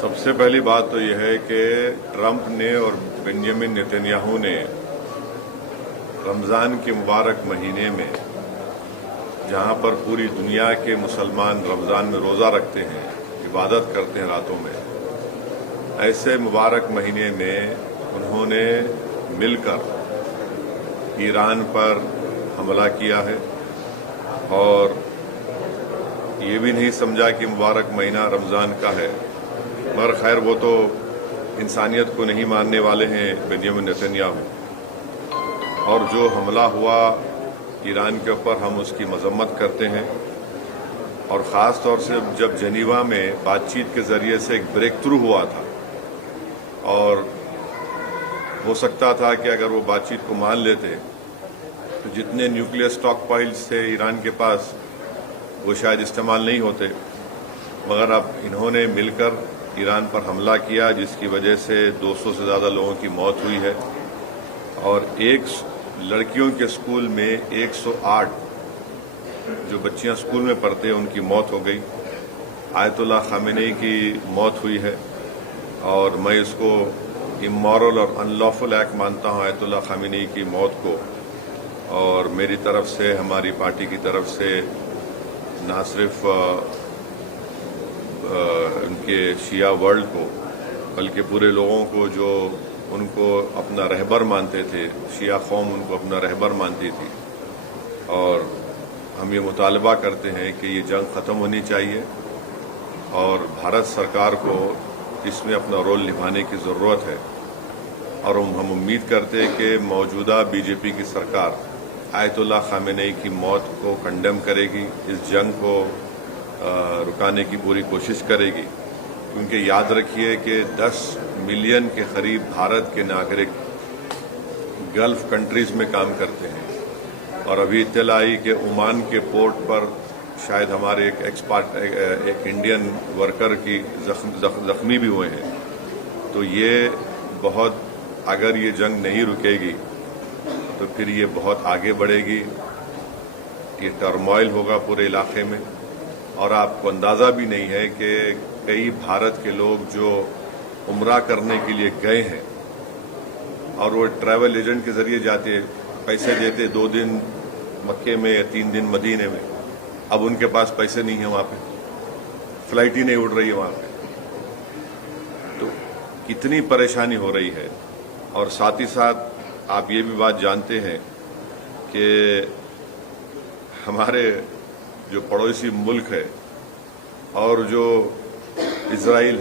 सबसे पहली बात तो यह है कि ट्रंप ने और बेंजामिन नेतन्याहू ने रमज़ान के मुबारक महीने में, जहां पर पूरी दुनिया के मुसलमान रमज़ान में रोज़ा रखते हैं, इबादत करते हैं रातों में, ऐसे मुबारक महीने में उन्होंने मिलकर ईरान पर हमला किया है और ये भी नहीं समझा कि मुबारक महीना रमज़ान का है। मगर खैर वो तो इंसानियत को नहीं मानने वाले हैं बेंजामिन नेतन्याहू, और जो हमला हुआ ईरान के ऊपर हम उसकी मजम्मत करते हैं। और ख़ास तौर से जब जनीवा में बातचीत के ज़रिए से एक ब्रेक थ्रू हुआ था, और हो सकता था कि अगर वो बातचीत को मान लेते तो जितने न्यूक्लियर स्टॉक पाइल्स थे ईरान के पास वो शायद इस्तेमाल नहीं होते। मगर अब इन्होंने मिलकर ईरान पर हमला किया, जिसकी वजह से 200 से ज़्यादा लोगों की मौत हुई है और एक लड़कियों के स्कूल में 108 जो बच्चियां स्कूल में पढ़ते हैं उनकी मौत हो गई। आयतुल्लाह खामेनी की मौत हुई है और मैं इसको इमोरल और अनलॉफुल एक्ट मानता हूं आयतुल्लाह खामेनी की मौत को। और मेरी तरफ से, हमारी पार्टी की तरफ से ना सिर्फ उनके शिया वर्ल्ड को बल्कि पूरे लोगों को जो उनको अपना रहबर मानते थे, शिया कौम उनको अपना रहबर मानती थी, और हम ये मुतालबा करते हैं कि ये जंग ख़त्म होनी चाहिए और भारत सरकार को इसमें अपना रोल निभाने की ज़रूरत है। और हम उम्मीद करते हैं कि मौजूदा बीजेपी की सरकार आयतुल्लाह खामेनी की मौत को कंडेम करेगी, इस जंग को रुकाने की पूरी कोशिश करेगी, क्योंकि याद रखिए कि 10 मिलियन के करीब भारत के नागरिक गल्फ कंट्रीज में काम करते हैं। और अभी इत्तला आई कि ओमान के पोर्ट पर शायद हमारे एक इंडियन वर्कर की जख्मी भी हुए हैं। तो ये बहुत, अगर ये जंग नहीं रुकेगी तो फिर ये बहुत आगे बढ़ेगी, ये टर्मोइल होगा पूरे इलाके में। और आपको अंदाज़ा भी नहीं है कि कई भारत के लोग जो उम्रा करने के लिए गए हैं और वो ट्रैवल एजेंट के ज़रिए जाते, पैसे देते 2 दिन मक्के में या 3 दिन मदीने में, अब उनके पास पैसे नहीं है, वहाँ पे फ्लाइट ही नहीं उड़ रही है वहाँ पे। तो कितनी परेशानी हो रही है। और साथ ही साथ आप ये भी बात जानते हैं कि हमारे जो पड़ोसी मुल्क है और जो इजराइल